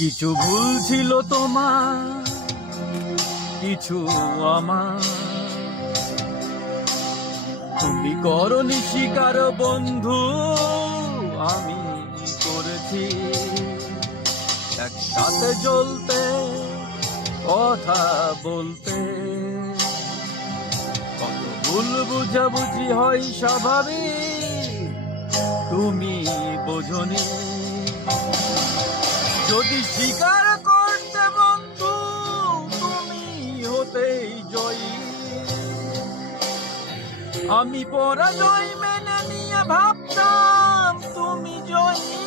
কিছু ভুল ছিল তোমার, কিছু আমার। তুমি করনি শিকার বন্ধু, আমি করেছি। একসাথে চলতে, কথা বলতে। কত ভুল বুঝাবুঝি হয় স্বাভাবিক তুমি বোঝনি। যদি স্বীকার করতে বন্ধু, তুমি হতেই জয়ী। আমি পরাজয় মেনে নিয়ে ভাবতাম তুমি জয়ী।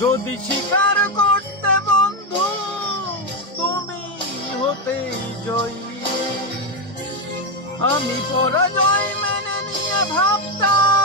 যদি স্বীকার করতে বন্ধু, তুমি হতেই জয়ী। আমি পরাজয় মেনে নিয়ে ভাবতাম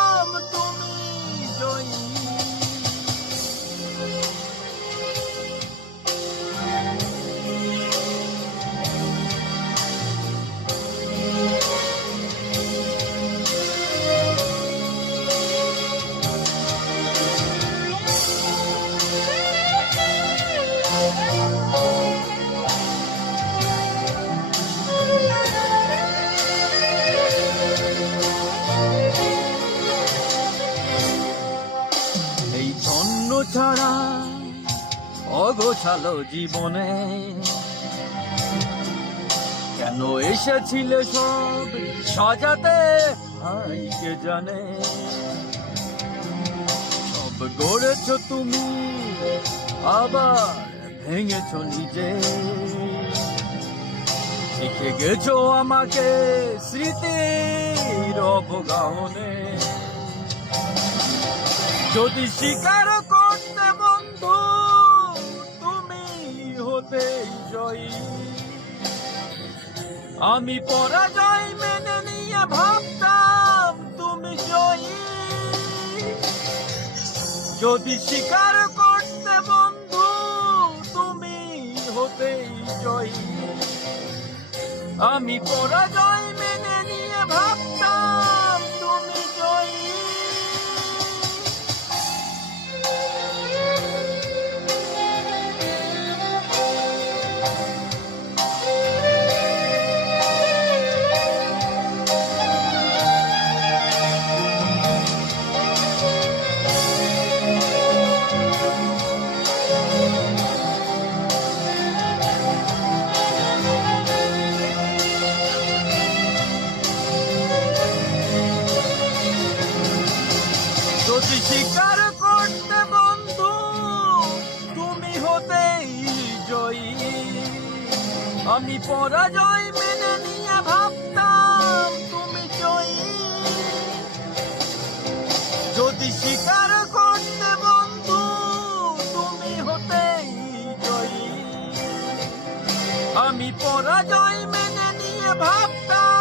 এই ধন্য ছাড়া অগোছালো জীবনে। কেন এসেছিলে সব সাজাতে? হাই, কে জানে? সব গড়েছ তুমি, আবার ভেঙেছ নিজে। শিখে গেছো আমাকে স্মৃতির অবগাহনে। যদি স্বীকার করতে বন্ধু, তুমি হতে জয়ী। আমি পরাজয় মেনে নিয়ে ভাবতাম তুমি জয়ী। যদি স্বীকার করতে বন্ধু, তুমি হতেই জয়ী। আমি পরাজয় হতেই জয়ী। আমি পরাজয় মেনে নিয়ে ভাবতাম তুমি জয়ী। যদি স্বীকার করতে বন্ধু, তুমি হতেই জয়ী। আমি পরাজয় মেনে নিয়ে ভাবতাম